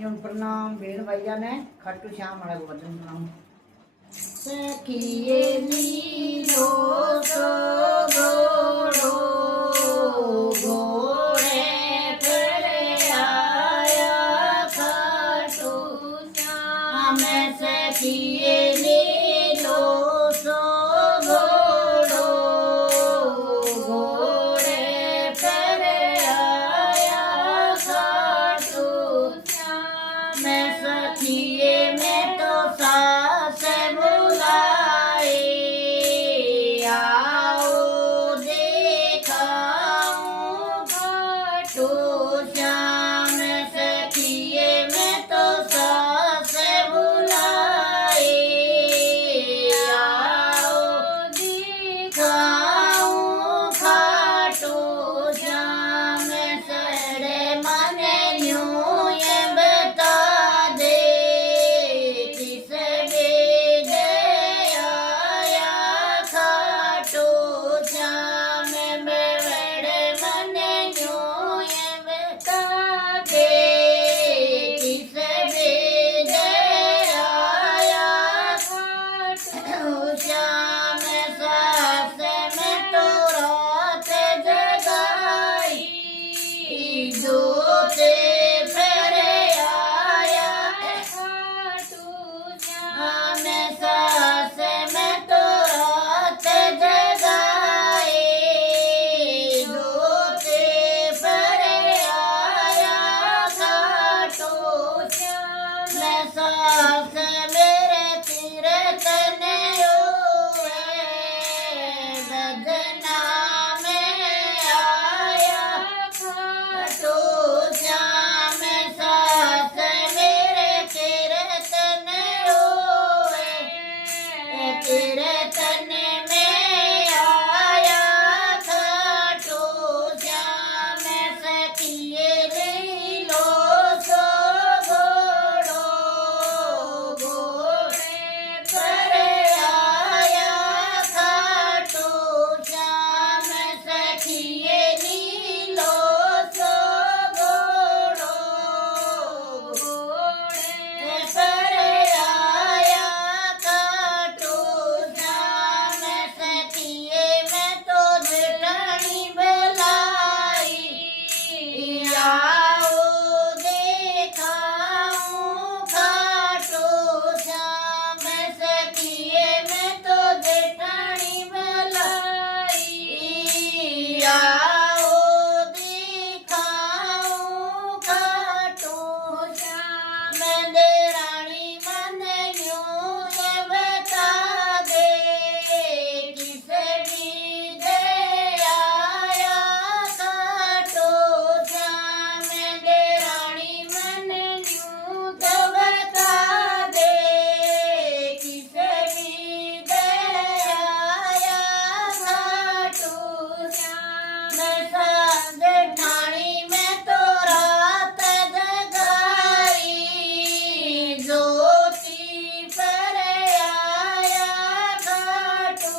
जी प्रणाम भेण भैया ने खाटू श्याम वाले को भजन सुनाऊं। सखिए नीलो सो घोड़ो घोड़े पर आया खाटू श्याम। सखिए नीलो सो घोड़ो घोड़े पर आया खाटू श्याम। सखिए में तो सास बुलाई आओ देखाऊं खाटू श्याम। सखिए में तो सास बुलाई आओ देखाऊं खाटू श्याम। सड़े मन यूं ये बता दे किस बेद आया खाटू श्याम। बड़े मन यूं ये बता दे किस बेद आया खाटू श्याम। सास में तो रात जगाई जोते फिर आया खाटू श्याम। सास में तो रात जगाई जोते फिर आया खाटू श्याम। सास मेरे कीर्तन रोए बदनाम आया खाटू श्याम। सास मेरे कीर्तन रोए कीर्तन में आया खाटू श्याम। सखिए नीलो सो घोड़ो घोड़े पर आया खाटू श्याम। सखिए नीलो सो घोड़ो घोड़े पर आया खाटू श्याम। सखिए मैं तो जटानी बुलाई आओ देखाऊं खाटू श्याम। सखिए मैं तो जटानी बुलाई आओ देखाऊं खाटू श्याम। देरानी मन यूं ये बता दे किस बीद आया खाटू श्याम। देरानी मन यूं तो बता दे किस बीद आया खाटू श्याम। सांझ ठाणी में तो रात जगाई ज्योति पर आया खाटू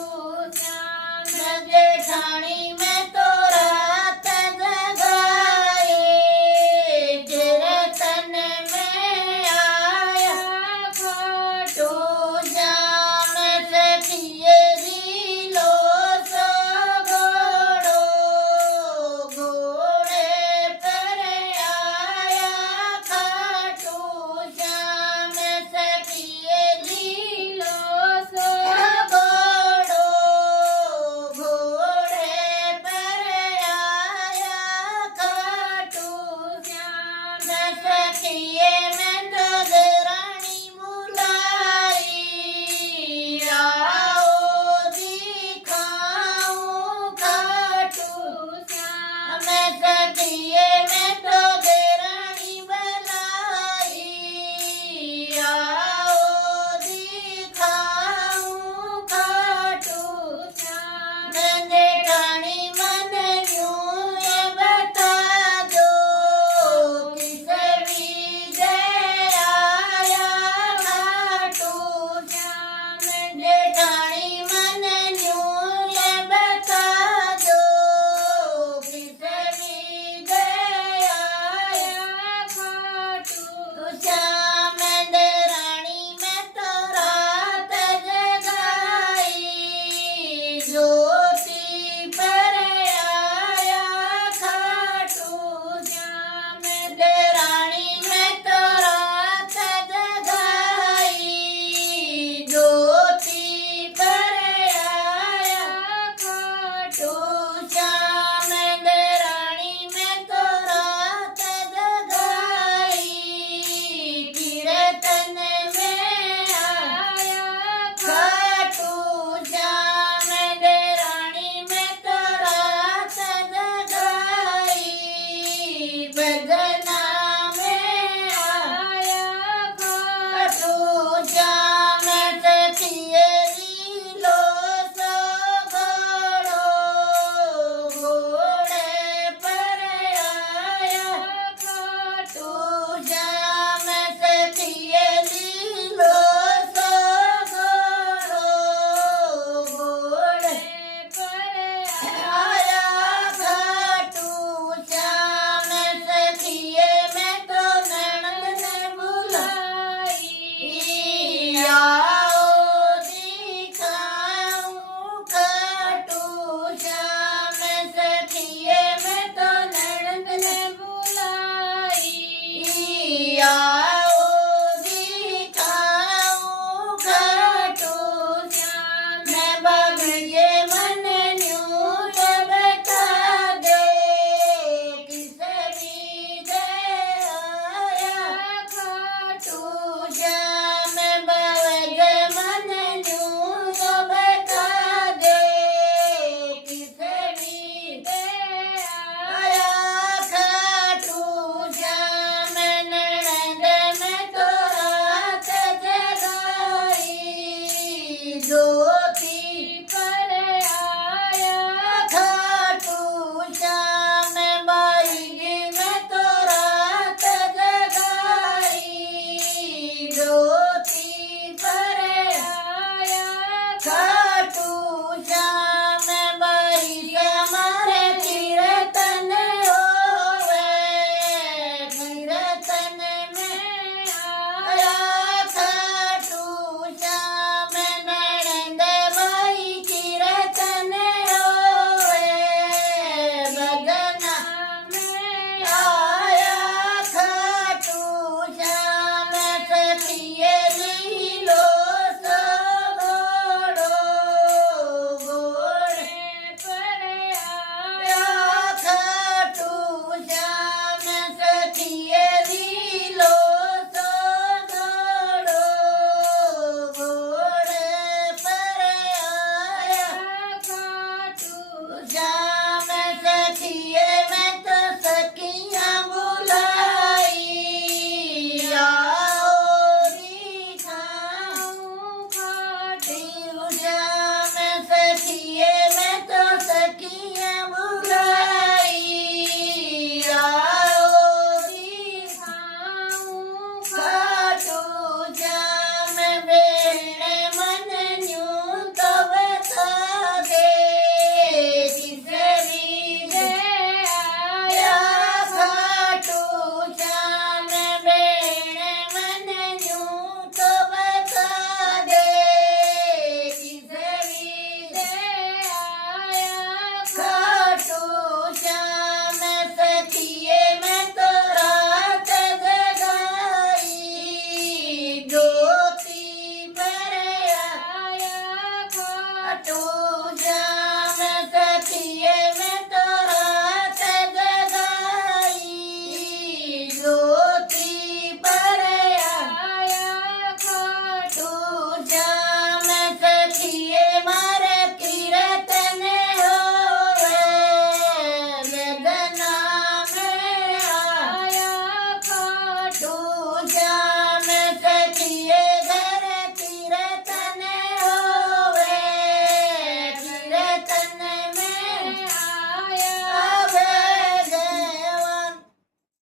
श्याम। जेठानी में तो रात जगाई कीर्तन में आया खाटू श्याम। सखिए नीलो सो घोड़ो घोड़े पर आया खाटू श्याम। सखिए नीलो सो घोड़ो घोड़े पर आया खाटू श्याम। सखिए